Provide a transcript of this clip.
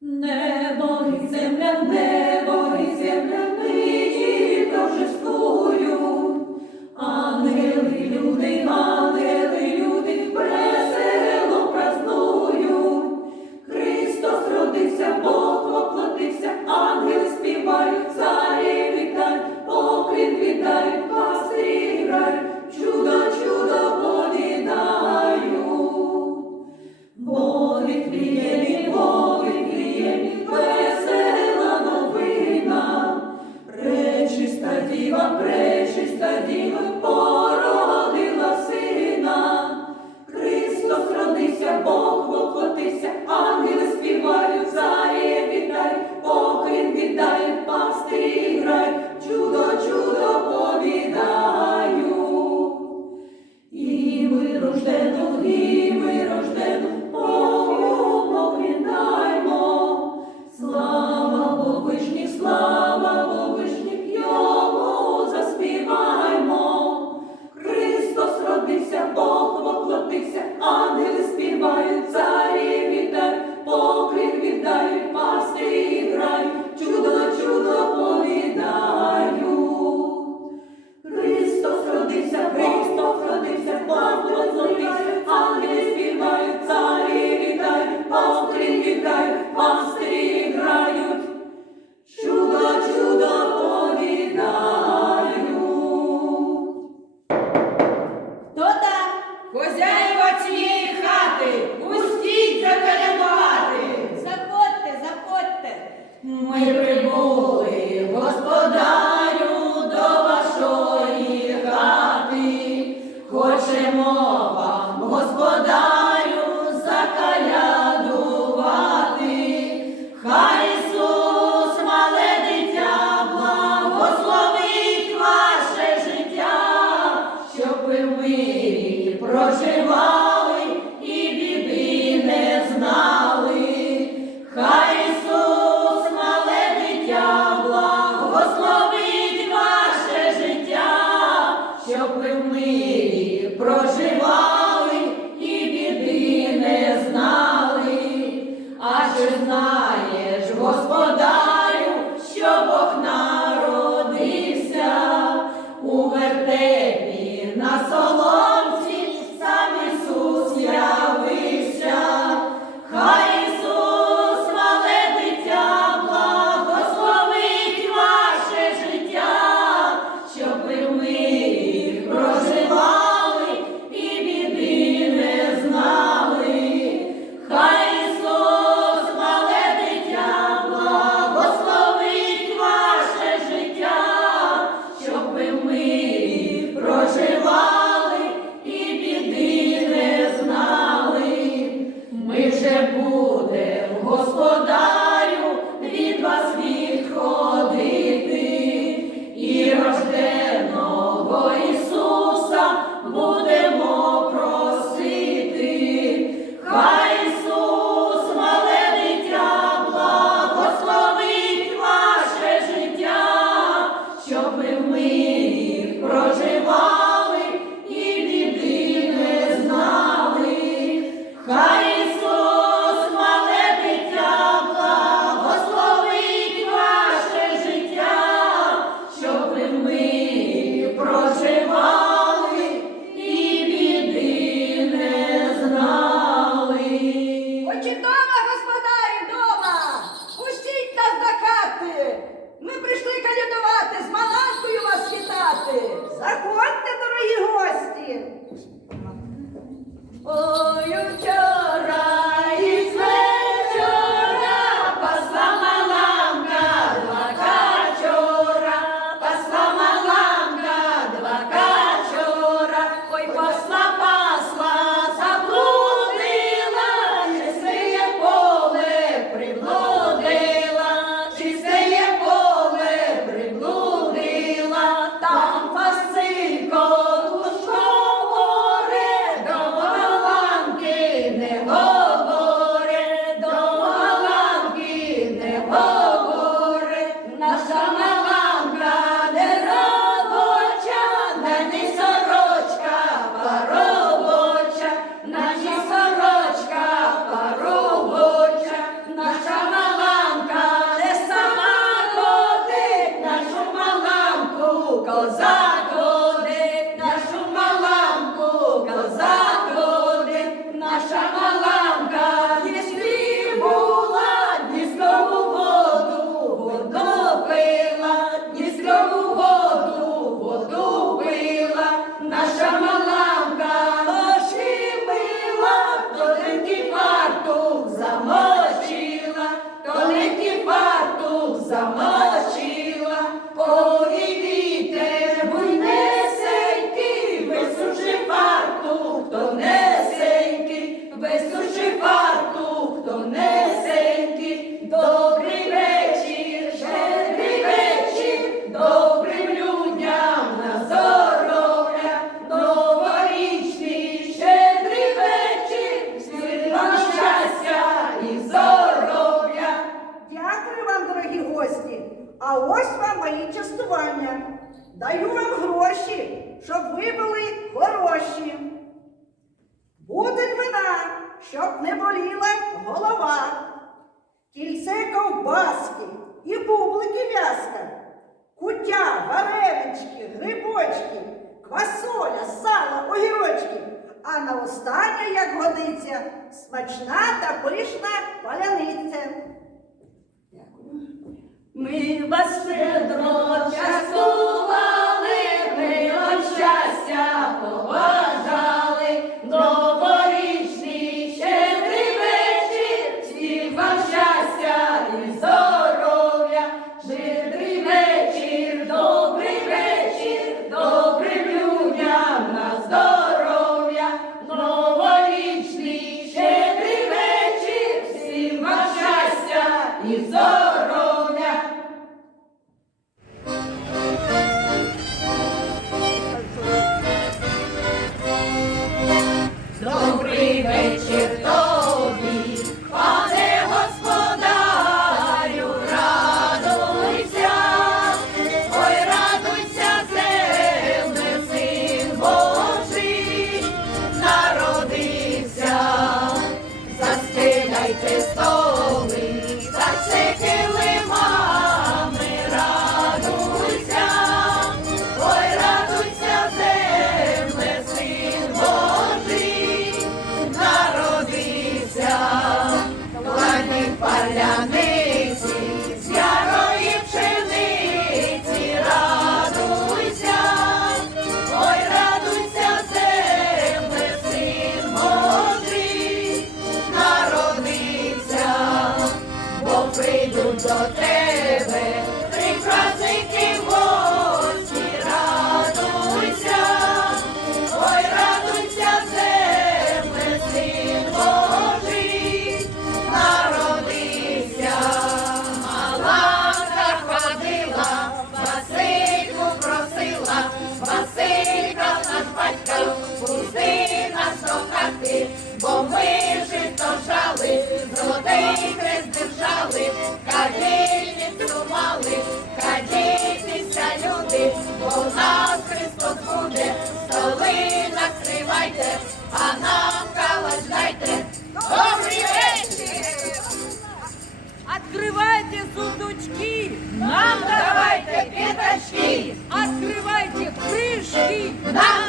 Небо і земля, небо і земля, нині торжествую, ангели, люди, ангели, люди весели. родився, Христос родився, Господь злотився, ангели співають, царі вітають, пастирі вітають, пастирі грають. Чудо, чудо повідаю. Хто там? Хозяєва цієї хати, пустіть закалядувати. Заходьте, заходьте. Ми Rosa. щоб не боліла голова, кільце ковбаски і бублики вязка, Куття, варенички, грибочки, квасоля, сало, огірочки, а на останнє, як годиться, смачна та пишна паляниця. Дякую. Ми вас щедро частували. крышки, открывайте крышки. Да!